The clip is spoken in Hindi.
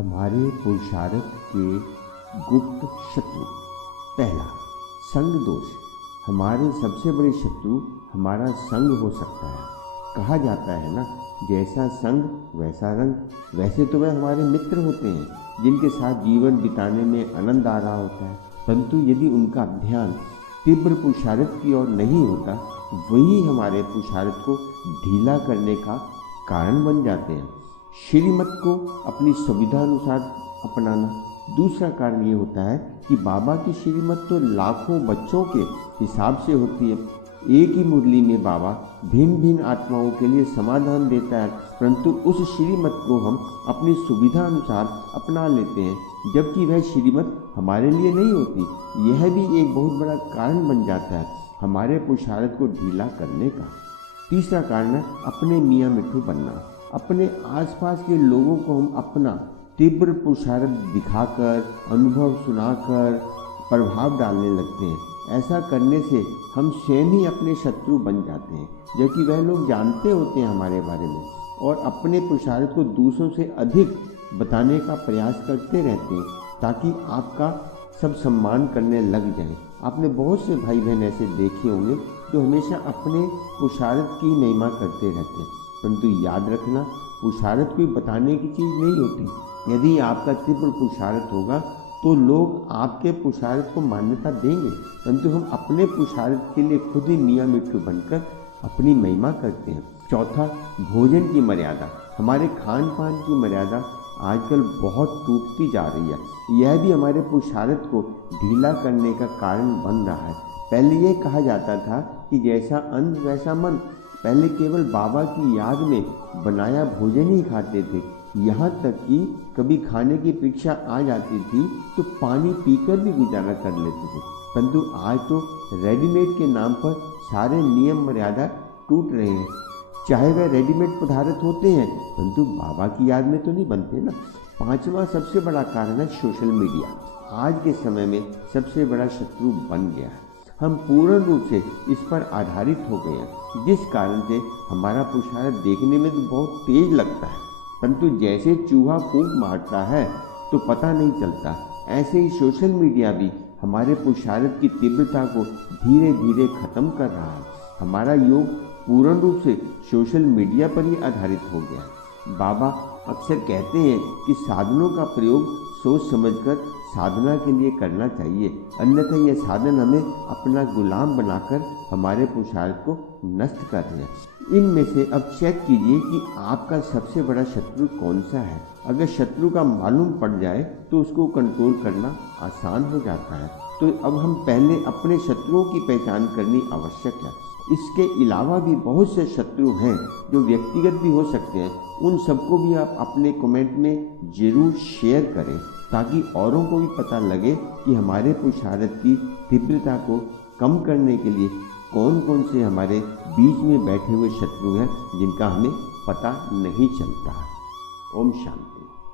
हमारे पुरुषार्थ के गुप्त शत्रु। पहला, संग दोष। हमारे सबसे बड़े शत्रु हमारा संग हो सकता है। कहा जाता है ना, जैसा संग वैसा रंग। वैसे तो वह हमारे मित्र होते हैं जिनके साथ जीवन बिताने में आनंद आ रहा होता है, परंतु यदि उनका ध्यान तीव्र पुरुषार्थ की ओर नहीं होता, वही हमारे पुरुषार्थ को ढीला करने का कारण बन जाते हैं। श्रीमत को अपनी सुविधानुसार अपनाना। दूसरा कारण ये होता है कि बाबा की श्रीमत तो लाखों बच्चों के हिसाब से होती है। एक ही मुरली में बाबा भिन्न भिन्न आत्माओं के लिए समाधान देता है, परंतु उस श्रीमत को हम अपनी सुविधा अनुसार अपना लेते हैं, जबकि वह श्रीमत हमारे लिए नहीं होती। यह भी एक बहुत बड़ा कारण बन जाता है हमारे पुरुषार्थ को ढीला करने का। तीसरा कारण है अपने मियाँ मिट्ठू बनना। अपने आसपास के लोगों को हम अपना तीव्र पुरुषार्थ दिखाकर, अनुभव सुनाकर प्रभाव डालने लगते हैं। ऐसा करने से हम स्वयं ही अपने शत्रु बन जाते हैं, जबकि वह लोग जानते होते हैं हमारे बारे में और अपने पुरुषार्थ को दूसरों से अधिक बताने का प्रयास करते रहते हैं ताकि आपका सब सम्मान करने लग जाए। आपने बहुत से भाई बहन ऐसे देखे होंगे जो हमेशा अपने पुरुषार्थ की महिमा करते रहते हैं, परंतु याद रखना, पुरुषार्थ कोई बताने की चीज़ नहीं होती। यदि आपका तीव्र पुरुषार्थ होगा तो लोग आपके पुरुषार्थ को मान्यता देंगे, परंतु हम अपने पुरुषार्थ के लिए खुद ही मियाँ मिट्ठू बनकर अपनी महिमा करते हैं। चौथा, भोजन की मर्यादा। हमारे खान पान की मर्यादा आजकल बहुत टूटती जा रही है। यह भी हमारे पुरुषार्थ को ढीला करने का कारण बन रहा है। पहले ये कहा जाता था कि जैसा अन्न वैसा मन। पहले केवल बाबा की याद में बनाया भोजन ही खाते थे, यहाँ तक कि कभी खाने की परीक्षा आ जाती थी तो पानी पीकर भी गुजारा कर लेते थे। परंतु आज तो रेडीमेड के नाम पर सारे नियम मर्यादा टूट रहे हैं। चाहे वह रेडीमेड पदार्थ होते हैं, परंतु बाबा की याद में तो नहीं बनते ना। पांचवा सबसे बड़ा कारण है सोशल मीडिया। आज के समय में सबसे बड़ा शत्रु बन गया है। हम पूर्ण रूप से इस पर आधारित हो गए हैं, जिस कारण से हमारा पुरुषार्थ देखने में तो बहुत तेज लगता है, परंतु जैसे चूहा फूंक मारता है तो पता नहीं चलता। ऐसे ही सोशल मीडिया भी हमारे पुरुषार्थ की तीव्रता को धीरे धीरे खत्म कर रहा है। हमारा योग पूर्ण रूप से सोशल मीडिया पर ही आधारित हो गया। बाबा अक्सर कहते हैं कि साधनों का प्रयोग सोच समझकर साधना के लिए करना चाहिए, अन्यथा यह साधन हमें अपना गुलाम बनाकर हमारे पुरुषार्थ को नष्ट कर रहे हैं। इनमें से अब चेक कीजिए कि आपका सबसे बड़ा शत्रु कौन सा है। अगर शत्रु का मालूम पड़ जाए तो उसको कंट्रोल करना आसान हो जाता है। तो अब हम पहले अपने शत्रुओं की पहचान करनी आवश्यक है। इसके अलावा भी बहुत से शत्रु हैं जो व्यक्तिगत भी हो सकते हैं। उन सबको भी आप अपने कमेंट में जरूर शेयर करें ताकि औरों को भी पता लगे कि हमारे पुरुषार्थ की तीव्रता को कम करने के लिए कौन कौन से हमारे बीच में बैठे हुए शत्रु हैं जिनका हमें पता नहीं चलता। ओम शांति।